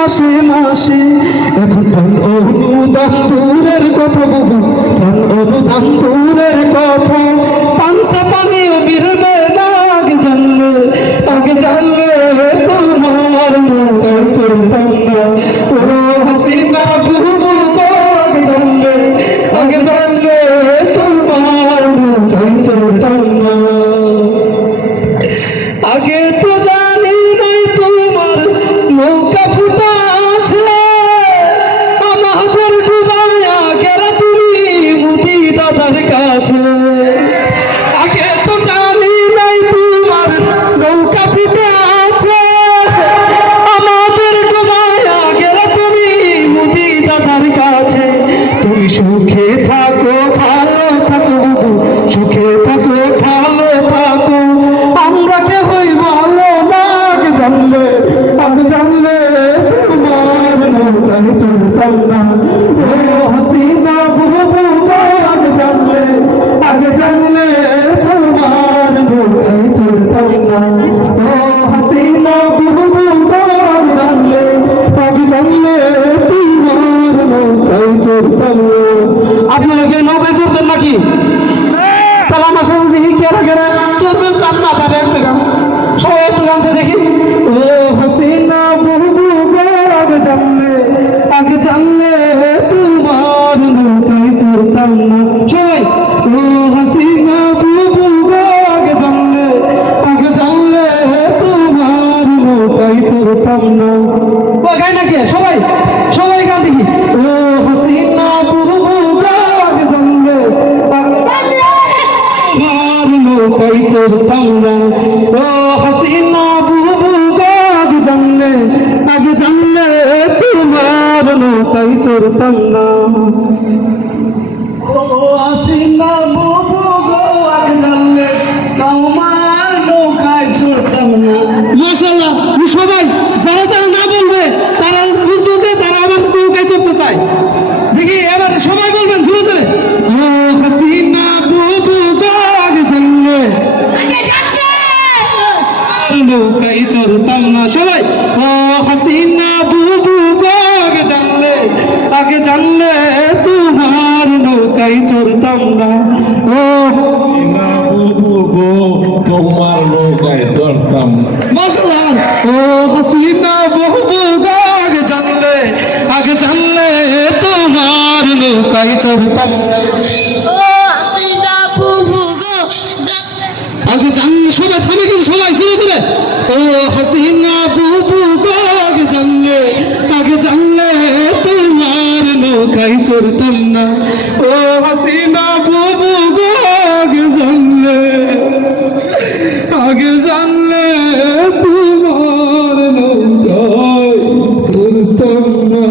মাসে মাসে। এখন ত্রাণ অনুদান দূরের কথা বাবু, ত্রাণ অনুদান দূরের কথা। পান্তা পানিও মিলবে না আগে জানলে, আগে জানলে তোমার নৌকায় চলতাম না। ও হাসিনা বুবু গো, আগে জানলে, আগে জানলে তোমার নৌকায় চলতাম না। আগে তো জানি নাই তোমার নৌকা ফুটা আছে, আমাদের ডুবায়া গেলে তুমি মুদি দাদার কাছে। আগে তো জানি নাই তোমার নৌকা ফুটা আছে, আমাদের ডুবায়া গেলে তুমি মুদি দাদার কাছে। তুমি সুখে থাকো ভালো থাকো, সুখে থাকো ভালো থাকো, আমরা কেহই ভালো না। আগে জানলে, আগে জানলে তোমার নৌকায় চলতাম না। ও হাসিনা বুবু গো, আগে জানলে, আগে জানলে তোমার নৌকায় চলতাম না। ও হাসিনা বুবু গো, আগে জানলে, আগে জানলে তোমার নৌকায় চলতাম না। আপনারা কি নৌকায় চলতেন নাকি? তাহলে আমার সাথে দেখি কেরা কেরা চলবেন চান না, তারা একটু গান, সবাই একটু গানতে দেখি। ও হাসিনা বুবু গো, আগে জানলে, আগে জানলে তোমার নৌকায় চলতাম না। সবাই ও হাসিনা বুবু গো, আগে জানলে, আগে জানলে তোমার নৌকায় চলতাম না। ও গাই নাকি সবাই, সবাই গান দেখি। ও হাসিনা বুবু গো, আগে জানলে, নৌকায় চলতাম না। ও হাসিনা বুবু গো, আগে জানলে, আগে জানলে তোমার নৌকায় চলতাম না। ও হাসিনা বুবু গো, আগে জানলে তোমার নৌকায় চলতাম না। মাশাআল্লাহ, সবাই যারা যারা না বলবে তারা বুঝবে যে তারা আবার নৌকায় চলতে চায়। দেখি এবার সবাই বলবেন জোরে জোরে। ও হাসিনা বুবু গো, আগে জানলে, নৌকায় চলতাম না। সবাই ও হাসিনা বুবু গো, আগে জানলে, আগে জানলে তোমার নৌকায় চলতাম না। ও হাসিনা বুবু গো, তোমার নৌকায় চলতাম না। মাশাআল্লাহ। ও হাসিনা বুবু গো, আগে জানলে, আগে জানলে তোমার নৌকায় চলতাম না। আগে জানলে, সবাই থামে কিন্তু সবাই জোরে জোরে। ও হাসিনা বুবু গো, আগে জানলে, আগে জানলে তোমার নৌকায় চলতাম না। ও হাসিনা বুবু গো, আগে জানলে, আগে জানলে তোমার নৌকায় চলতাম না।